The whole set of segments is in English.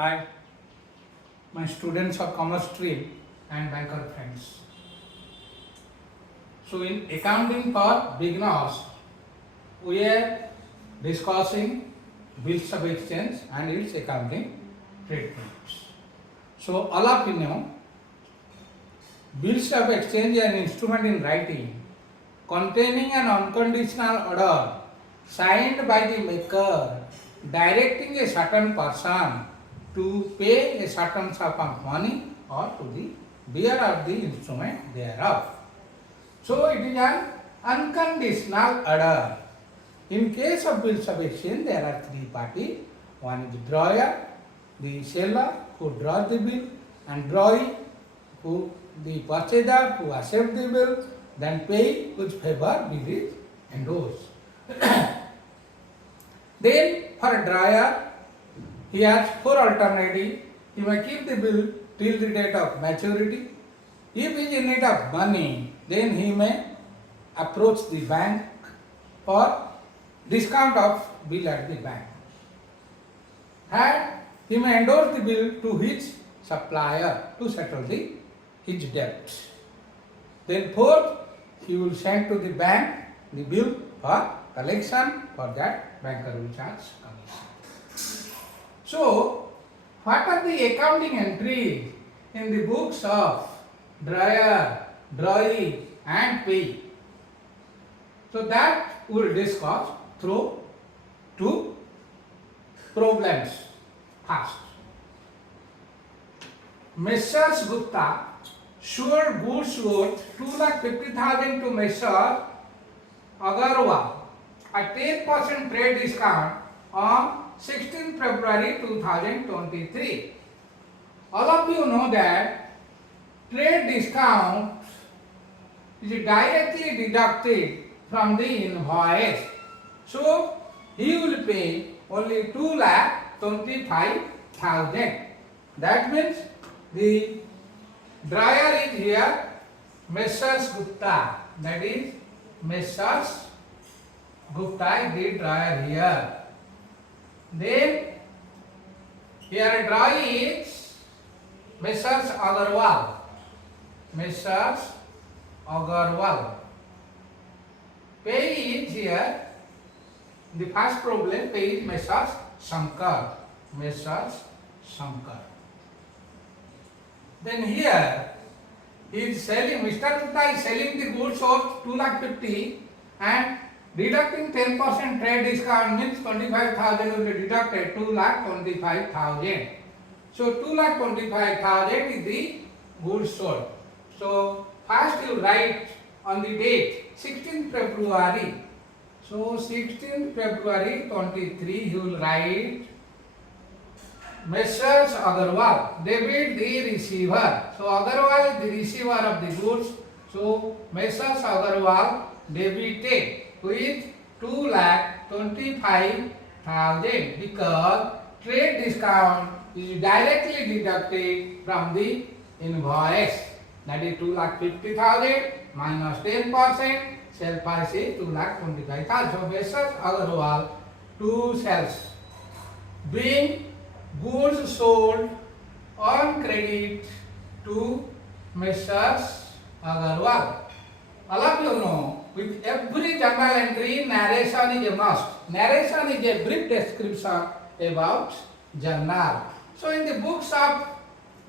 Hi, my students of commerce stream and banker friends. So in accounting for beginners, we are discussing bills of exchange and its accounting treatments. So all of you know, bills of exchange are an instrument in writing containing an unconditional order signed by the maker directing a certain person to pay a certain sum of money or to the bearer of the instrument thereof. So it is an unconditional order. In case of bills of exchange, there are three parties. One is drawer, the seller who draws the bill, and drawee, who the purchaser who accepts the bill, then payee, whose favor bill is endorsed. Then for drawer, he has four alternatives. He may keep the bill till the date of maturity. If he is in need of money, then he may approach the bank for discount of bill at the bank. And he may endorse the bill to his supplier to settle his debt. Then fourth, he will send to the bank the bill for collection. For that, banker will charge commission. So, what are the accounting entries in the books of drawer, drawee and payee? So that we will discuss through two problems. First, Messrs. Gupta sold goods worth 2,50,000 to Messrs. Agarwal at 10% trade discount on 16 February 2023. All of you know that trade discount is directly deducted from the invoice. So, he will pay only 2,25,000. That means the drawer is here Messrs. Gupta. That is Messrs. Gupta is the drawer here. Then here drawee is Messrs. Agarwal. Messrs. Agarwal. Payee is here. The first problem, payee is Messrs. Shankar. Messrs. Shankar. Then here he is selling, Mr. Gupta is selling the goods of 2,50,000 and deducting 10% trade discount means 25,000 will be deducted, 2,25,000. So 2,25,000 is the goods sold. So first you write on the date 16th February. So 16th February 23 you will write Messrs. Agarwal, debit the receiver. So Agarwal is the receiver of the goods. So Messrs. Agarwal debited with 2,25,000 because trade discount is directly deducted from the invoice. That is 2,50,000 minus 10%. Sale price is 2,25,000. So Messrs. Agarwal, two sales being goods sold on credit to Messrs. Agarwal. All of you know, with every journal entry, narration is a must. Narration is a brief description about journal. So in the books of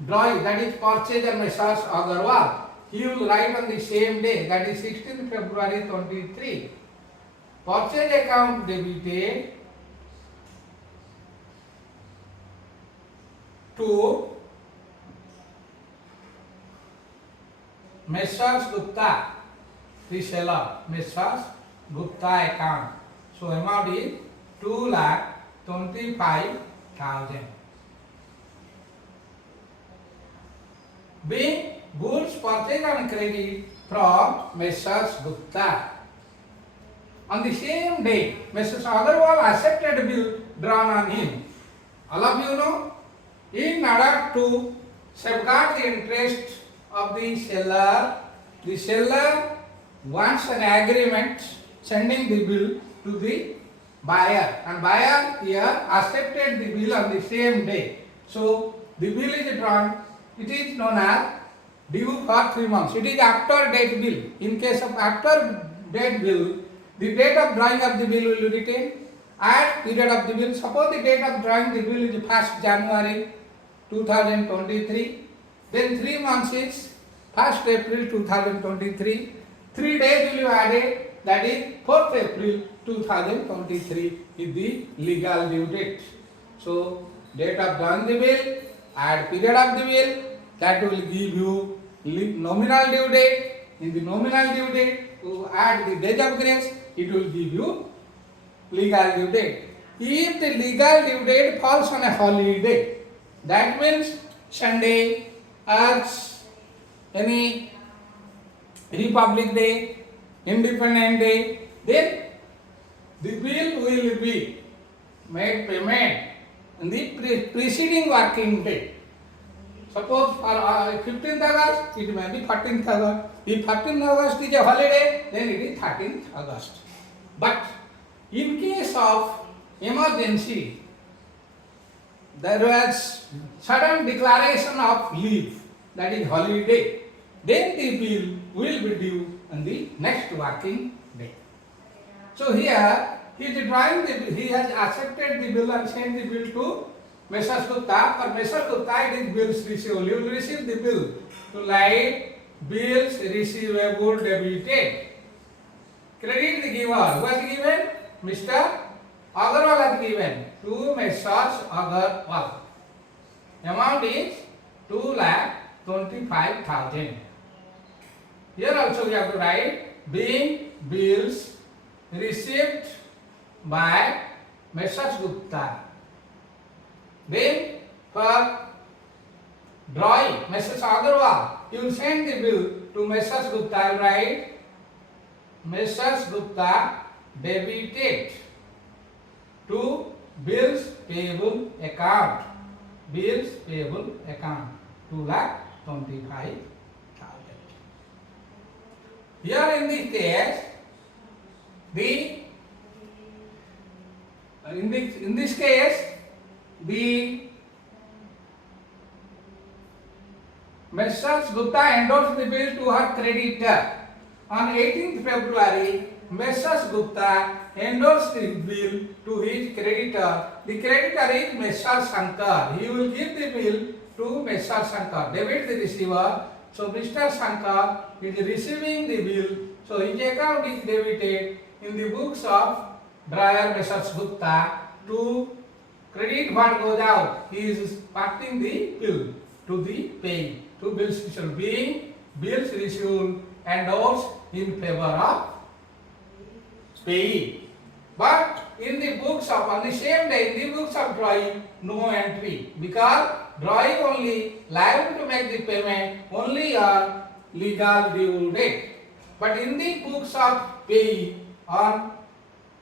drawee, that is purchaser Messrs. Agarwal, he will write on the same day, that is 16th February 23. Purchase account debited to Messrs. Gupta, the seller, Messrs. Gupta account. So amount is 2,25,000. Being goods purchased on credit from Messrs. Gupta. On the same day, Messrs. Agarwal accepted a bill drawn on him. All of you know, in order to safeguard the interest of the seller wants an agreement sending the bill to the buyer, and buyer here accepted the bill on the same day. So the bill is drawn. It is known as due for 3 months. It is after date bill. In case of after date bill, the date of drawing of the bill will be written at period of the bill. Suppose the date of drawing the bill is 1st January 2023. Then 3 months is 1st April 2023. 3 days will be added, that is 4th April 2023 is the legal due date. So date of drawing the bill, add period of the bill, that will give you nominal due date. In the nominal due date, to add the days of grace, it will give you legal due date. If the legal due date falls on a holiday, that means Sunday or any Republic Day, Independence Day, then the bill will be made payment in the preceding working day. Suppose for 15th August, it may be 14th August. If 14th August is a holiday, then it is 13th August. But in case of emergency, there was sudden declaration of leave, that is holiday, then the bill will be due on the next working day. So here he is drawing the bill. He has accepted the bill and sent the bill to Messrs. Gupta. For Messrs. Gupta, it is bills receivable. You will receive the bill to write bills receivable debited. Credit the giver. Who has given? Mr. Agarwal has given to Messrs. Agarwal. Amount is 2,25,000. Here also we have to write being bills received by Messrs. Gupta. Then for Drawee, Messrs. Agarwal, you will send the bill to Messrs. Gupta. Write Messrs. Gupta debited to bills payable account. Bills payable account 2,25,000. Here in this case, in this case, the Messrs. Gupta endorsed the bill to her creditor. On 18th February, Messrs. Gupta endorsed the bill to his creditor. The creditor is Messrs. Shankar. He will give the bill to Messrs. Shankar. Debit the receiver. So Mr. Shankar is receiving the bill. So his account is debited in the books of Drawee Messrs. Gupta. To credit what goes out, he is parting the bill to the payee. To bills received, being bills received endorsed in favor of payee. But in the books of, on the same day, in the books of Drawee, no entry, because Drawee only liable to make the payment only on legal due date. But in the books of payee, on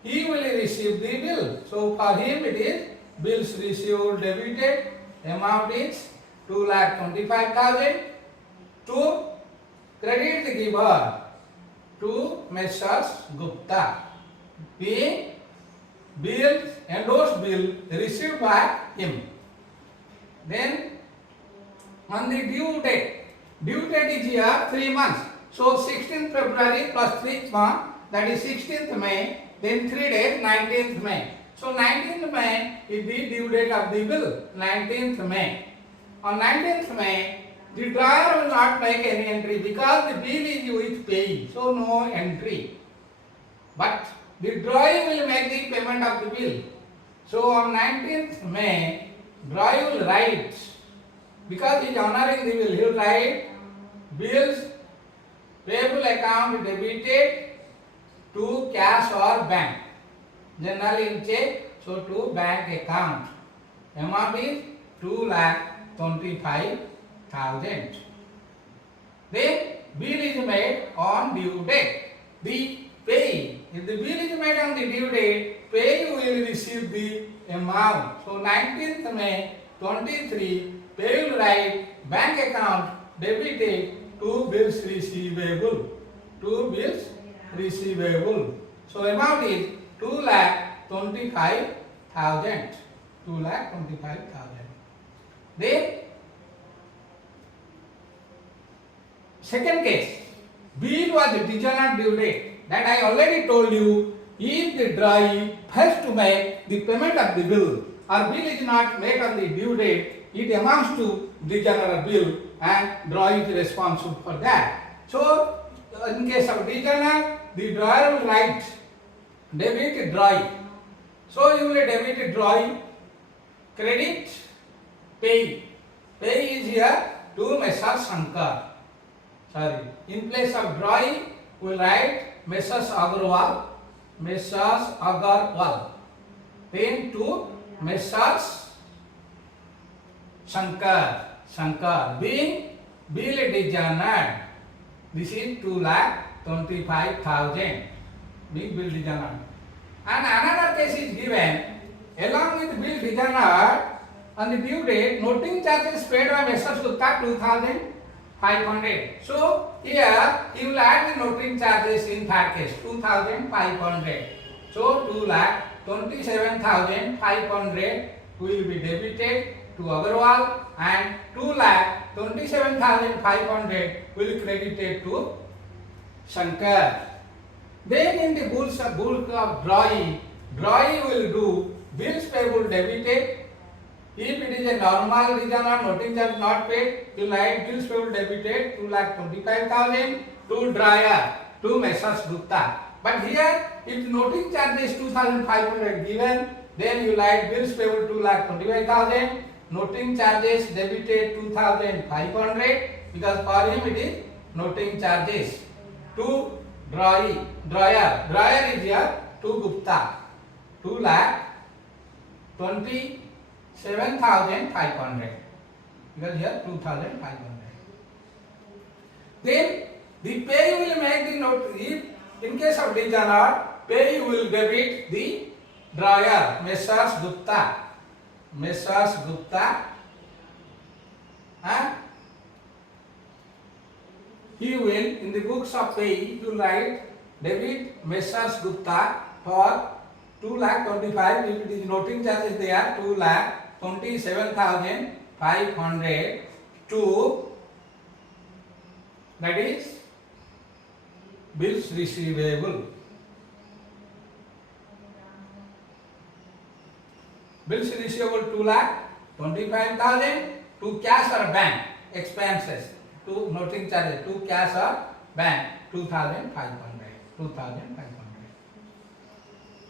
he will receive the bill. So for him it is bills received debited, amount is 2,25,000 to credit the giver to Messrs. Gupta, being bills, endorsed bill received by him. Then on the due date is here 3 months. So 16th February plus 3 months, that is 16th May, then 3 days, 19th May. So 19th May is the due date of the bill, 19th May. On 19th May, the drawer will not make any entry because the bill is with payee, so no entry. But the Drawee will make the payment of the bill. So on 19th May, Drawee will write, because he is honoring the bill, he will write bills payable account debited to cash or bank. Generally in check, so to bank account. Amount is 2,25,000. Then bill is made on due date. The payee, if the bill is made on the due date, payee will receive the amount. So 19th May 23, payee will write bank account debited to bills receivable. To bills receivable. So amount is 2,25,000. 2,25,000. Then second case, bill was dishonored due date. That I already told you. If the drawee has to make the payment of the bill or bill is not made on the due date, it amounts to dishonored bill and drawee is responsible for that. So, in case of dishonour, the drawer will write debit drawee. So, you will debit drawee, credit payee. Payee is here to Messrs. Shankar. Sorry, in place of drawee, we will write Messrs. Agarwal. Messrs. Agarwal. Then to Messrs. Shankar. Being bill dishonored. This is 2,25,000. Being bill dishonored. And another case is given along with bill dishonored on the due date. Noting charges paid by Messrs. Gupta 2,500. So here he will add the noting charges in third case 2,500. So 2,27,500 will be debited to Agarwal and 2,27,500 will be credited to Shankar. Then in the bulk of drawee will do bills payable debited. If it is a normal dishonour, noting charge not paid, you write bills payable debited 2,25,000 to dryer to Messrs. Gupta. But here, if noting charge is 2,500 given, then you write bills payable 2,25,000, noting charges debited 2,500 because for him it is noting charges to dryer. Dryer is here to Gupta 2,27,500 because here 2,500. Then the payee will make the note. If in case of dishonour, payee will debit the dryer Messrs. Gupta. And he will in the books of payee you write debit Messrs. Gupta for 2,25,000. If it is noting charges there 2,27,500 to, that is bills receivable. Bills receivable 2,25,000 to cash or bank expenses, to noting charges to cash or bank 2,500.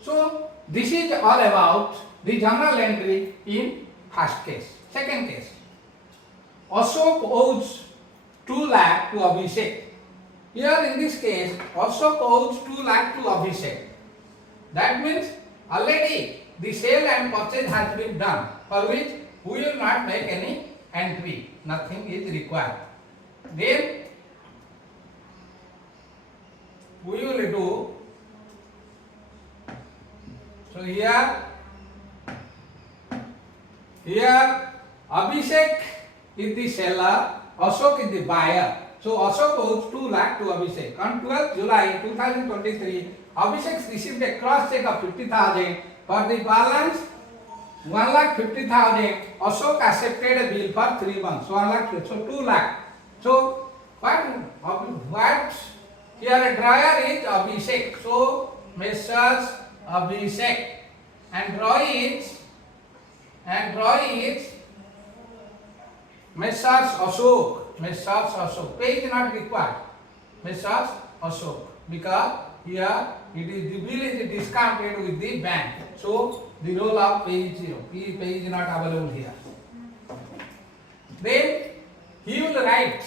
So this is all about the journal entry in first case. Second case, Ashok owes 2 lakh to Abhishek. Here in this case, Ashok owes 2 lakh to Abhishek. That means already the sale and purchase has been done, for which we will not make any entry. Nothing is required. Then we will do. So here Abhishek is the seller, Ashok is the buyer. So Ashok owes 2 lakh to Abhishek. On 12th July 2023, Abhishek received a cross check of 50,000 for the balance 1,50,000. Ashok accepted a bill for 3 months. 1 lakh, so 2 lakh. So what here a dryer is Abhishek. So Messrs. Abhishek and Drawee is Messrs. Ashok. Pay is not required. Messrs. Ashok, because here it is the bill is discounted with the bank. So the role of pay is 0. Pay is not available here. Then he will write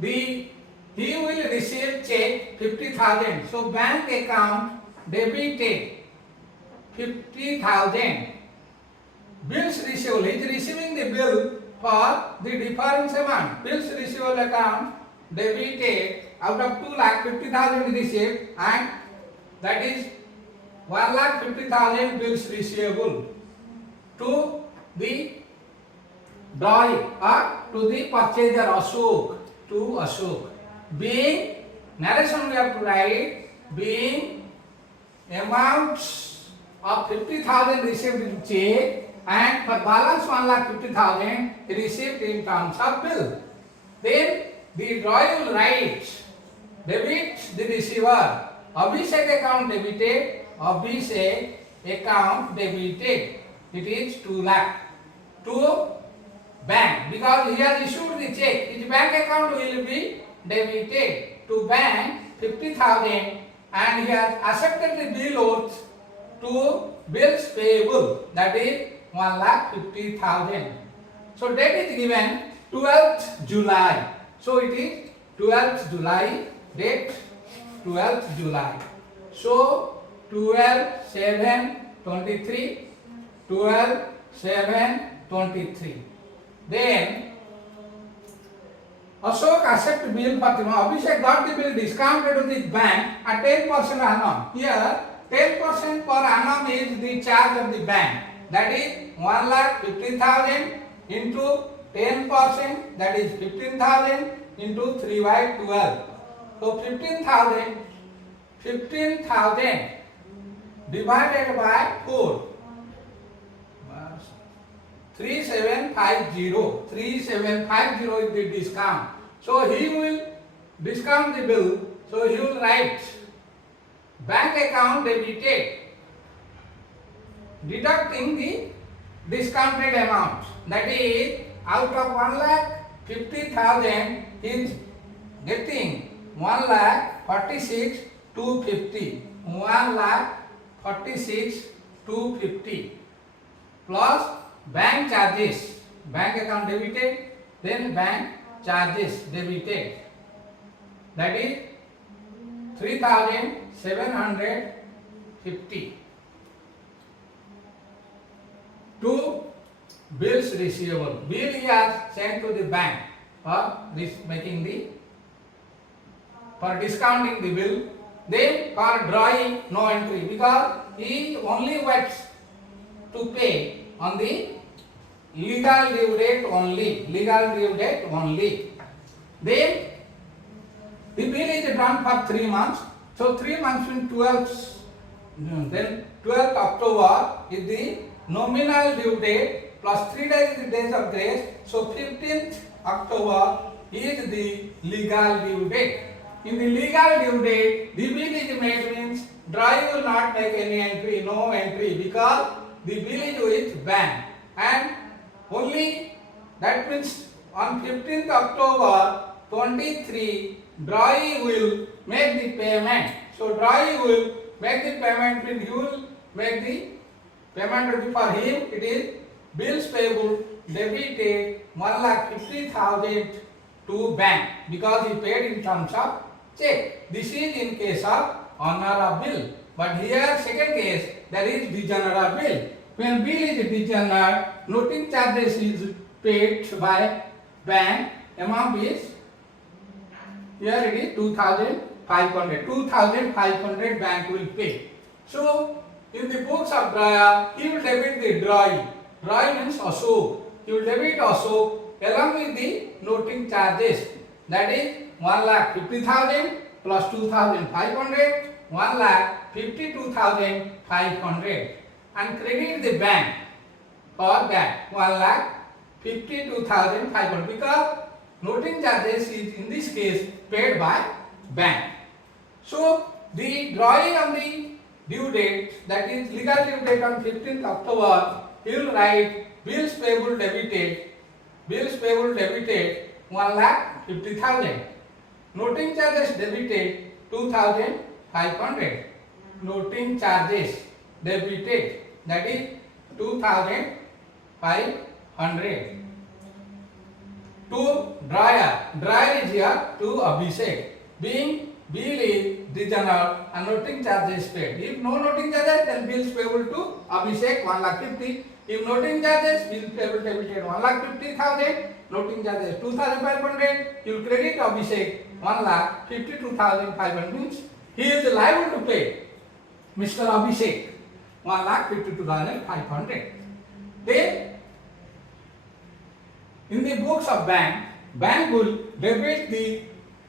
he will receive check 50,000. So bank account debited 50,000. Bills receivable, he is receiving the bill for the difference amount. Bills receivable account debited out of 2,50,000 received, and that is 1,50,000 bills receivable to the drawee or to the purchaser Ashok, to Ashok. Being narration we have to write, being amounts of 50,000 received in check and for balance 1,50,000 received in terms of bill. Then the drawee will write, debit the receiver, Abhishek account debited, Abhishek account debited. It is 2 lakh to bank because he has issued the check. His bank account will be debited to bank 50,000 and he has accepted the bill oath to bills payable, that is 1,50,000. So date is given 12th July. So it is 12th July, date 12th July. So 12/7/23, 12/7/23. Then Ashok accept bill for Abhishek got the bill discounted to the bank at 10% annum. Here 10% per annum is the charge of the bank. That is 1,50,000 into 10%, that is 15,000 into 3/12. So 15,000 divided by 4. 3750 is the discount. So he will discount the bill. So he will write bank account debited, deducting the discounted amount. That is, out of 1,50,000 he is getting 1,46,250. 1,46,250 plus bank charges, bank account debited, then bank charges debited, that is 3,750. To bills receivable, bill he has sent to the bank for making the, for discounting the bill. Then for drawee, no entry because he only waits to pay on the legal due date only. Then the bill is drawn for 3 months. So 3 months in 12th, then 12th October is the nominal due date plus 3 days is the days of grace. So 15th October is the legal due date. In the legal due date, the bill is made means drawee will not make any entry, no entry, because the bill is with bank, and only that means on 15th October 23, drawee will make the payment. So drawee will make the payment, means he will make the payment for him. It is bills payable debited 1,50,000 to bank because he paid in terms of check. This is in case of honor of bill. But here second case, that is dishonour of bill. When bill is dishonored, noting charges is paid by bank. Amount is, here it is 2,500. 2,500 bank will pay. So in the books of Drawee, he will debit the drawee. Drawee means Ashok. He will debit Ashok along with the noting charges. That is 1,50,000 plus 2,500, 1,52,500, and credit the bank for that 1,52,500 because noting charges is in this case paid by bank. So the drawee on the due date, that is legal due date on 15th October, he will write bills payable debited 1,50,000. Noting charges debited 2,500. Noting charges debited, that is 2,500. To Drawee is here to Abhishek. Being bill is dishonored and noting charges paid. If no noting charges, then bills payable to Abhishek 1,50,000. If noting charges, bills payable debited 1,50,000. Noting charges 2,500. You will credit Abhishek 1,52,500, means he is liable to pay Mr. Abhishek 1,52,500. Then in the books of bank will debit the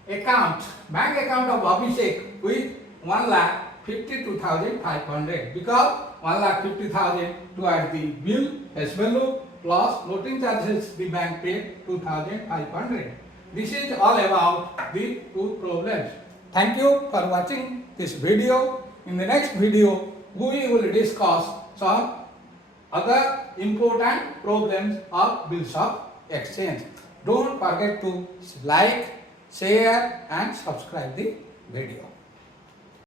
bank account of Abhishek with 1,52,500 because 1,50,000 towards the bill as value plus floating charges the bank paid 2,500. This is all about the two problems. Thank you for watching this video. In the next video, we will discuss some other important problems of bills of exchange. Don't forget to like, share and subscribe the video.